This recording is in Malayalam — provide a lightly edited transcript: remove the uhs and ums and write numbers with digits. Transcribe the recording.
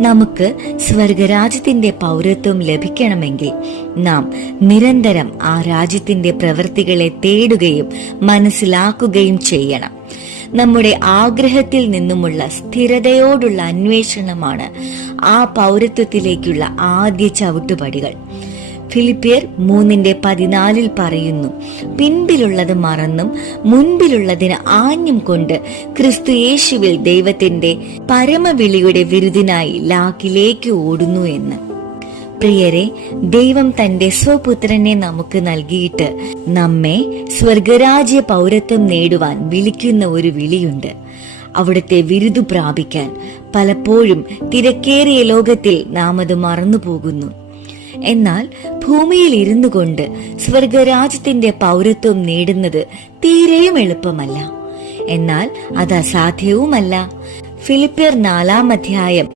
നമുക്ക് സ്വർഗരാജ്യത്തിന്റെ പൗരത്വം ലഭിക്കണമെങ്കിൽ നാം നിരന്തരം ആ രാജ്യത്തിന്റെ പ്രവൃത്തികളെ തേടുകയും മനസ്സിലാക്കുകയും ചെയ്യണം. നമ്മുടെ ആഗ്രഹത്തിൽ നിന്നുമുള്ള സ്ഥിരതയോടുള്ള അന്വേഷണമാണ് ആ പൗരത്വത്തിലേക്കുള്ള ആദ്യ ചവിട്ടുപടികൾ. ഫിലിപ്പിയർ 3:14 പറയുന്നു, പിൻപിലുള്ളത് മറന്നും മുൻപിലുള്ളതിന് ആഞ്ഞും കൊണ്ട് ക്രിസ്തു യേശുവിൽ ദൈവത്തിന്റെ പരമവിളിയുടെ വിരുദിനായി ലാക്കിലേക്ക് ഓടുന്നു എന്ന്. പ്രിയരെ, ദൈവം തന്റെ സ്വപുത്രനെ നമുക്ക് നൽകിയിട്ട് നമ്മെ സ്വർഗരാജ്യ പൗരത്വം നേടുവാൻ വിളിക്കുന്ന ഒരു വിളിയുണ്ട്. അവിടുത്തെ വിരുദു പ്രാപിക്കാൻ പലപ്പോഴും തിരക്കേറിയ ലോകത്തിൽ നാം അത് മറന്നുപോകുന്നു. എന്നാൽ ഭൂമിയിൽ ഇരുന്നു കൊണ്ട് സ്വർഗരാജ്യത്തിന്റെ പൗരത്വം നേടുന്നത് തീരെയും എളുപ്പമല്ല. എന്നാൽ അത് അസാധ്യവുമല്ല. ഫിലിപ്പിയർ 4-ാം അധ്യായം